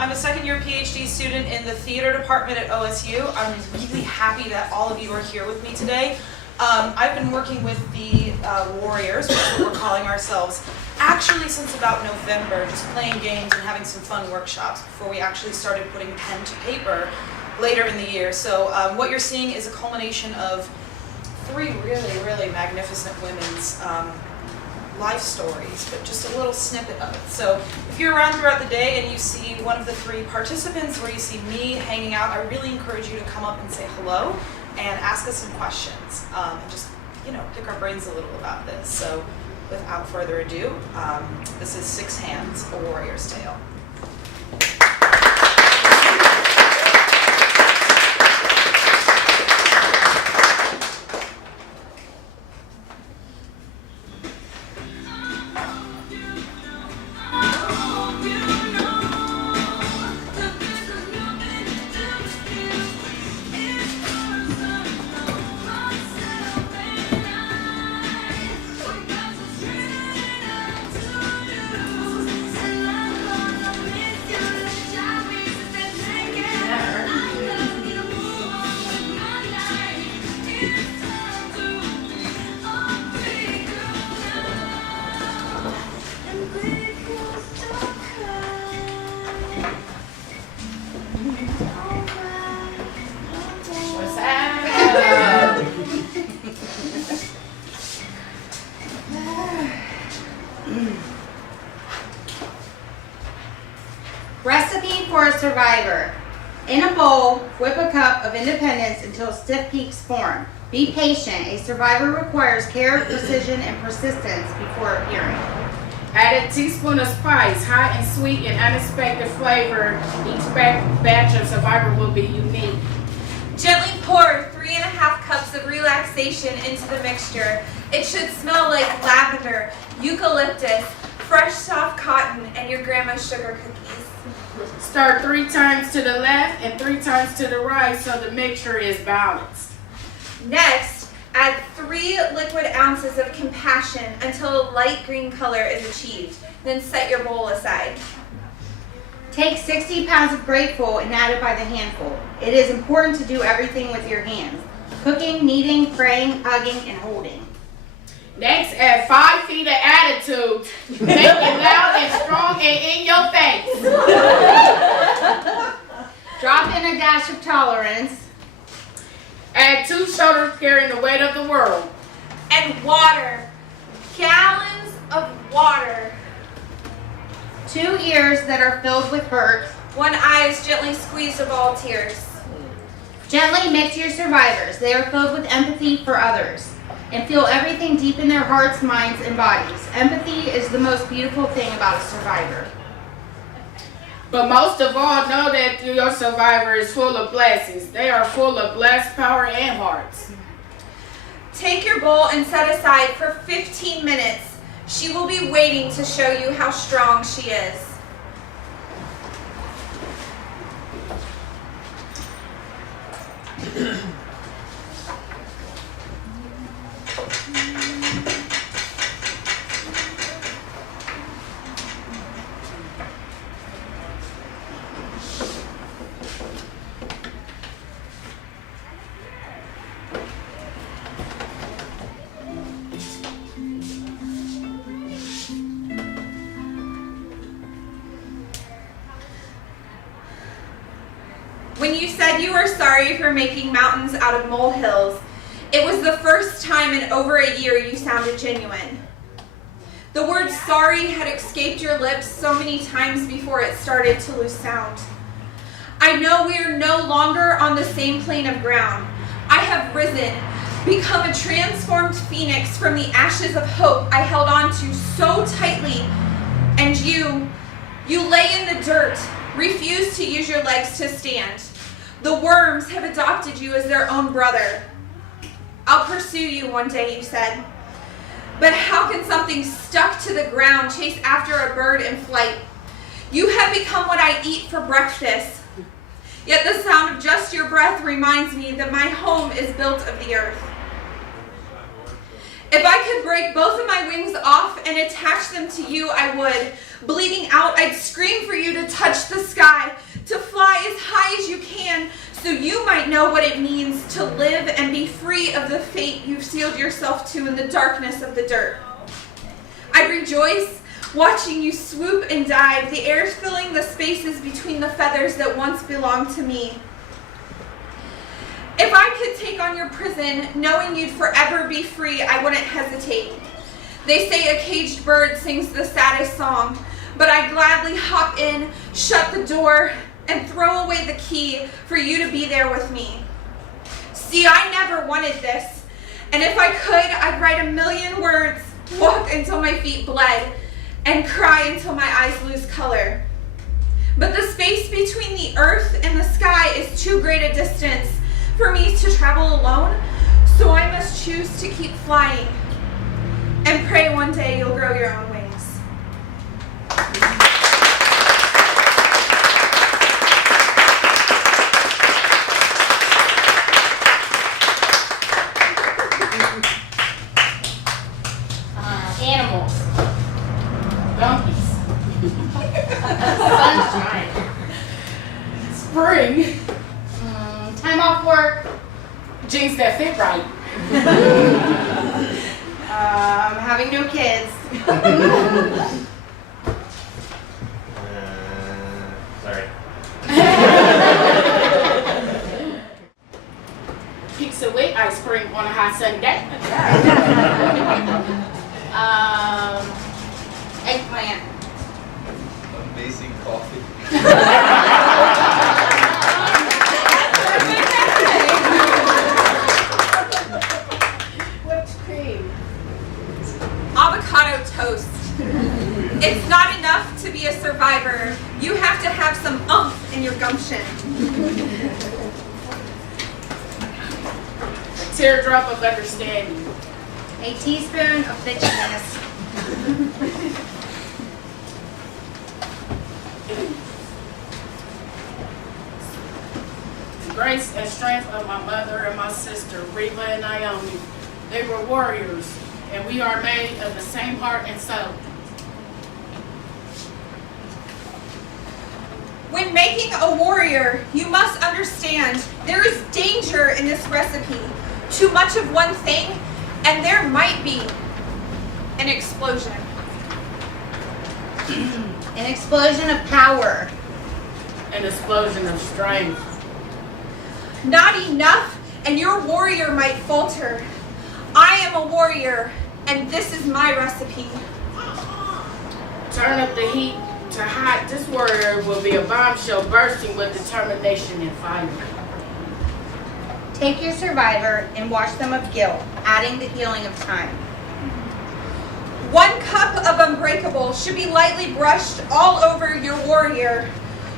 I'm a second-year PhD student in the theater department at OSU. I'm really happy that all of you are here with me today. I've been working with the Warriors, which is what we're calling ourselves, actually since about November, just playing games and having some fun workshops before we actually started putting pen to paper later in the year. So what you're seeing is a culmination of 3 really magnificent women's life stories, but just a little snippet of it. So if you're around throughout the day and you see one of the 3 participants, or you see me hanging out, I really encourage you to come up and say hello and ask us some questions, and just, you know, pick our brains a little about this. So without further ado, this is Six Hands, A Warrior's Tale. Recipe for a survivor. In a bowl, whip a cup of Independence until stiff peaks form. Be patient. A survivor requires care, precision, and persistence before appearing. Add a teaspoon of spice, hot and sweet and unexpected flavor. Each batch of survivor will be unique. Gently pour 3½ cups of relaxation into the mixture. It should smell like lavender, eucalyptus, fresh soft cotton, and your grandma's sugar cookies. Stir 3 times to the left and 3 times to the right so the mixture is balanced. Next, add 3 liquid ounces of compassion until a light green color is achieved. Then set your bowl aside. Take 60 pounds of grateful and add it by the handful. It is important to do everything with your hands. Cooking, kneading, praying, hugging, and holding. Next, add 5 feet of attitude. Make it loud and strong and in your face. Drop in a dash of tolerance. Add 2 shoulders carrying the weight of the world. And water. Gallons of water. 2 ears that are filled with hurt. 1 eye is gently squeezed of all tears. Gently mix your survivors. They are filled with empathy for others. And feel everything deep in their hearts, minds, and bodies. Empathy is the most beautiful thing about a survivor. But most of all, know that your survivor is full of blessings. They are full of blessed power and hearts. Take your bowl and set aside for 15 minutes. She will be waiting to show you how strong she is. When you said you were sorry for making mountains out of molehills, it was the first time in over a year you sounded genuine. The word sorry had escaped your lips so many times before it started to lose sound. I know we are no longer on the same plane of ground. I have risen, become a transformed phoenix from the ashes of hope I held on to so tightly, and you lay in the dirt, refused to use your legs to stand. The worms have adopted you as their own brother. I'll pursue you one day, you said. But how can something stuck to the ground chase after a bird in flight? You have become what I eat for breakfast. Yet the sound of just your breath reminds me that my home is built of the earth. If I could break both of my wings off and attach them to you, I would. Bleeding out, I'd scream for you to touch the sky, so you might know what it means to live and be free of the fate you've sealed yourself to in the darkness of the dirt. I rejoice watching you swoop and dive, the air filling the spaces between the feathers that once belonged to me. If I could take on your prison, knowing you'd forever be free, I wouldn't hesitate. They say a caged bird sings the saddest song, but I'd gladly hop in, shut the door, and throw away the key for you to be there with me. See, I never wanted this, and if I could, I'd write a million words, walk until my feet bled, and cry until my eyes lose color. But the space between the earth and the sky is too great a distance for me to travel alone, so I must choose to keep flying and pray one day you'll grow your own wings. Animals. Donkeys. Sunshine. Spring. Time off work. Jeans that fit right. Having no kids. Sorry. Pizza with ice cream on a hot sunny day. Eggplant. Amazing coffee. Whipped cream. Avocado toast. It's not enough to be a survivor. You have to have some umph in your gumption. A teardrop of understanding. A teaspoon of bitchiness. The grace and strength of my mother and my sister, Reva and Naomi. They were warriors, and we are made of the same heart and soul. When making a warrior, you must understand there is danger in this recipe. Too much of one thing, and there might be an explosion. An explosion of power. An explosion of strength. Not enough, and your warrior might falter. I am a warrior, and this is my recipe. Turn up the heat to hot. This warrior will be a bombshell bursting with determination and fire. Take your survivor and wash them of guilt, adding the healing of time. 1 cup of Unbreakable should be lightly brushed all over your warrior,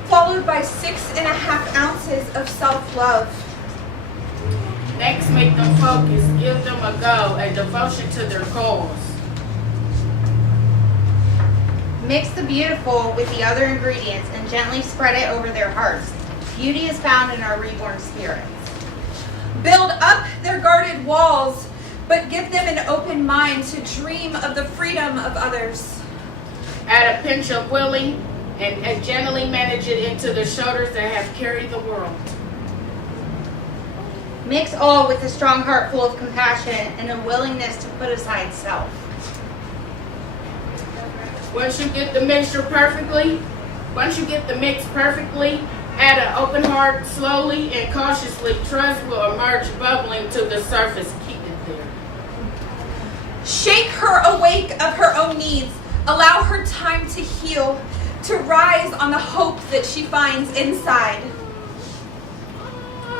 followed by 6.5 ounces of self-love. Next, make them focus, give them a go, a devotion to their cause. Mix the beautiful with the other ingredients and gently spread it over their hearts. Beauty is found in our reborn spirits. Build up their guarded walls, but give them an open mind to dream of the freedom of others. Add a pinch of willing and gently manage it into the shoulders that have carried the world. Mix all with a strong heart full of compassion and a willingness to put aside self. Once you get the mix perfectly, add an open heart, slowly and cautiously, trust will emerge bubbling to the surface. Keep it there. Shake her awake of her own needs. Allow her time to heal, to rise on the hope that she finds inside.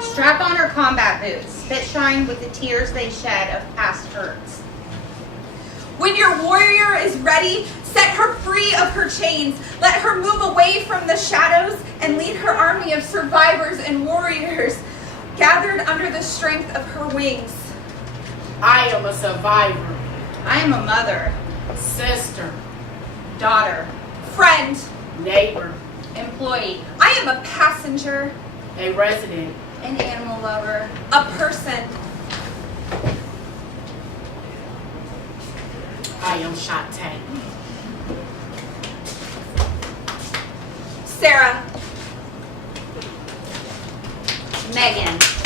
Strap on her combat boots that shine with the tears they shed of past hurts. When your warrior is ready, set her free of her chains. Let her move away from the shadows and lead her army of survivors and warriors gathered under the strength of her wings. I am a survivor, I am a mother, sister, daughter, Friend, neighbor, employee, I am a passenger, a resident. an animal lover, a person. I am Shantae. Sarah, Megan.